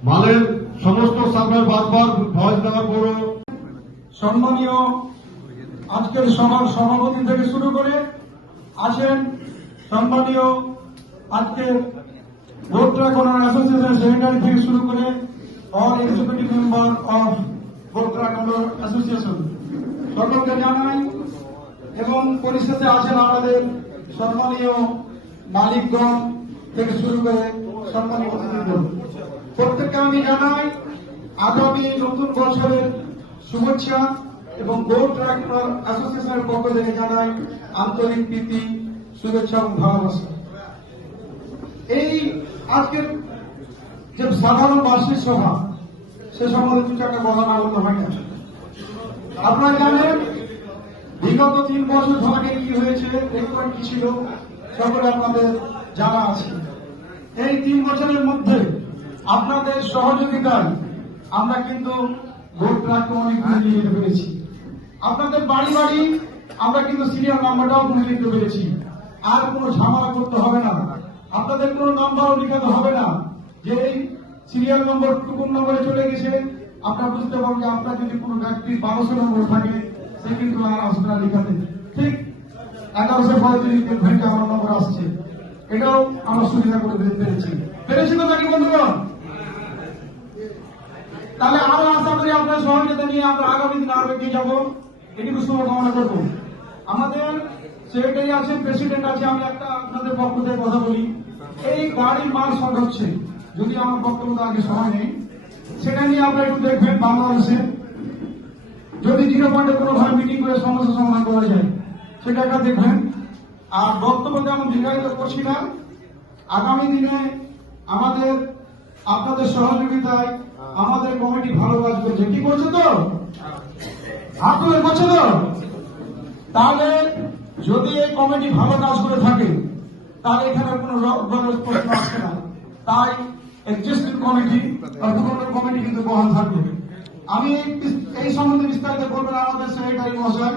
মালের সমস্ত সাপ্লাই বারবার ভয় দেওয়ার পরও সম্মানীয়, আজকের সভার সভাপতি থেকে শুরু করে আছেন সম্মানীয় আজকের গোত্রা কর্নার অ্যাসোসিয়েশন সেক্রেটারি থেকে শুরু করে all executive member of Gotra corner association সকলকে জানাই এবং পরিশেষে আছেন আমাদের সম্মানীয় মালিকগণ থেকে শুরু করে সম্মানীয় প্রত্যেককে আমি জানাই, আগামী নতুন বছরের শুভেচ্ছা এবং বোর্ড ট্রাক্টর অ্যাসোসিয়েশনের পক্ষ থেকে জানাই আন্তরিক প্রীতি, শুভেচ্ছা এবং ভালোবাসা। এই আজকের যে সাধারণ বার্ষিক সভা, সে সম্বন্ধে দু চারটা কথা না বলতে হয় না। আপনারা জানেন, বিগত তিন বছর ধরে কি হয়েছে রেকর্ড কি ছিল, সকলে আপনাদের জানা আছে। এই তিন বছরের মধ্যে আপনাদের সহযোগিতায় আমরা কিন্তু পেরেছি আপনাদের বাড়ি বাড়ি আমরা কিন্তু সিরিয়াল নাম্বারটাও তুলে নিতে পেরেছি। আর কোনো ঝামেলা করতে হবে না। আপনাদের কোনো নাম্বারও লিখাতে হবে না। যে সিরিয়াল নম্বর টুকুন নম্বরে চলে গেছে, আপনারা বুঝতে পারবেন আপনার যদি কোনো ব্যক্তির বারোশো নম্বর থাকে, সে কিন্তু আর আসবে না লেখাতে। ঠিক এগারোশো যদি ঘড়িতে আমার নম্বর আসছে। এটাও আমরা সুবিধা করে দিতে পেরেছি। পেরেছি তো নাকি বন্ধুগণ তাহলে আরও আশা করি আপনার সহযোগিতা নিয়ে আমরা আগামী দিন আরও এগিয়ে যাব। এটুকু শুভকামনা করব। আমাদের সেক্রেটারি আছে প্রেসিডেন্ট আছে, আমি একটা আপনাদের পক্ষ থেকে কথা বলি। এই গাড়ির মাল শর্ট হচ্ছে, যদি আমার বক্তব্য আগে সময় নেই। সেটা নিয়ে আপনারা একটু দেখবেন বাংলাদেশে। যদি জিরো পয়েন্টে কোনো ভাবে মিটিং করে সমস্যা সমাধান করা যায়, সেটা একটা দেখবেন। আর বক্তব্য যেমন দীর্ঘায়িত করছি না। আগামী দিনে আমাদের আপনাদের সহযোগিতায় আমাদের কমিটি ভালো কাজ করছে কি করছে তো তুলে করছে তাহলে যদি এই কমিটি ভালো কাজ করে থাকে, তাহলে এখানে কোনো প্রশ্ন আসছে না। তাই এক্সিস্টিং কমিটি কমিটি কিন্তু বহাল থাকবে। আমি এই সম্বন্ধে বিস্তারিত বলবেন আমাদের সেক্রেটারি মহাশয়।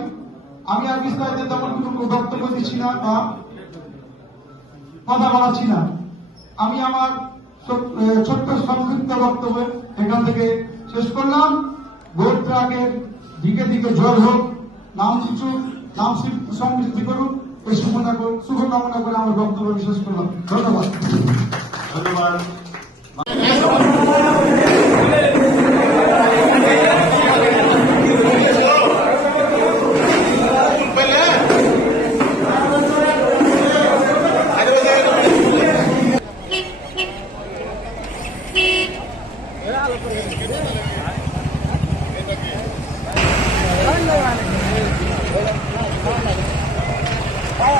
আমি আর বিস্তারিত তেমন কোনো বক্তব্য দিচ্ছি না বা কথা বলাচ্ছি না। আমি আমার ছোট্ট সংক্ষিপ্ত বক্তব্য এখান থেকে শেষ করলাম। ভোট ট্রাকের দিকে দিকে জয় হোক নাম কিছু নাম সমৃদ্ধি করুক এই শুভকামনা করে শুভকামনা করে আমার বক্তব্য শেষ করলাম। ধন্যবাদ। ধন্যবাদ।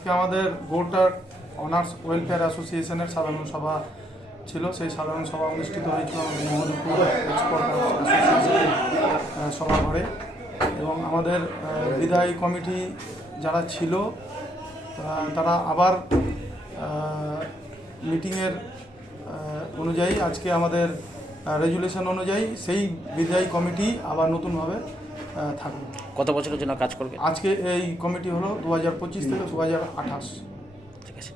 আজকে আমাদের গোটার অনার্স ওয়েলফেয়ার অ্যাসোসিয়েশনের সাধারণ সভা ছিল। সেই সাধারণ সভা অনুষ্ঠিত হয়েছিল আমাদের অ্যাসোসিয়েশনের সভাঘরে। এবং আমাদের বিদায়ী কমিটি যারা ছিল তারা আবার মিটিংয়ের অনুযায়ী আজকে আমাদের রেজুলেশন অনুযায়ী সেই বিদায়ী কমিটি আবার নতুনভাবে থাকবে। কত বছরের জন্য কাজ করবে আজকে এই কমিটি হলো দু হাজার পঁচিশ থেকে দু হাজার আঠাশ। ঠিক আছে।